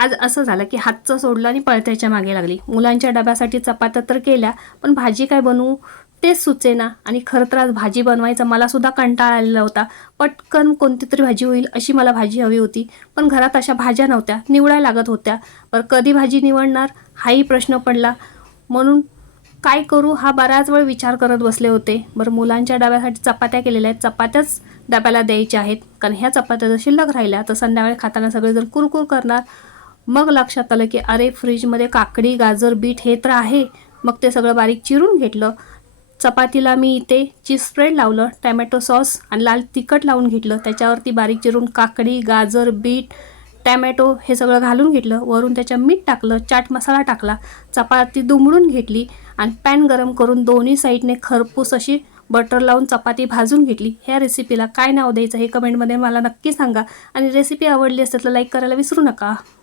आज असं झालं की हातचं सोडलं आणि पळत्याच्या मागे लागली. मुलांच्या डब्यासाठी चपात्या तर केल्या, पण भाजी काय बनवू तेच सुचेना. आणि खरं तर आज भाजी बनवायचा मला सुद्धा कंटाळा आलेला होता. पटकन कोणती तरी भाजी होईल अशी मला भाजी हवी होती, पण घरात अशा भाज्या नव्हत्या, निवडायला लागत होत्या. पण कधी भाजी निवडणार हाही प्रश्न पडला. म्हणून काय करू हा बराच वेळ विचार करत बसले होते. बरं, मुलांच्या डब्यासाठी चपात्या केलेल्या आहेत, चपात्याच डब्याला द्यायच्या आहेत, कारण ह्या चपात्या जर शिल्लक राहिल्या तर संध्याकाळी खाताना सगळेजण कुरकुर करणार. मग लक्षात आलं की अरे, फ्रीजमध्ये काकडी, गाजर, बीट हे तर आहे. मग ते सगळं बारीक चिरून घेतलं. चपातीला मी इथे चीज स्प्रेड लावलं, टॅमॅटो सॉस आणि लाल तिखट लावून घेतलं. त्याच्यावरती बारीक चिरून काकडी, गाजर, बीट, टॅमॅटो हे सगळं घालून घेतलं. वरून त्याच्या मीठ टाकलं, चाट मसाला टाकला, चपाती दुमडून घेतली आणि पॅन गरम करून दोन्ही साईडने खरपूस अशी बटर लावून चपाती भाजून घेतली. ह्या रेसिपीला काय नाव द्यायचं हे कमेंटमध्ये मला नक्की सांगा. आणि रेसिपी आवडली असेल तर लाईक करायला विसरू नका.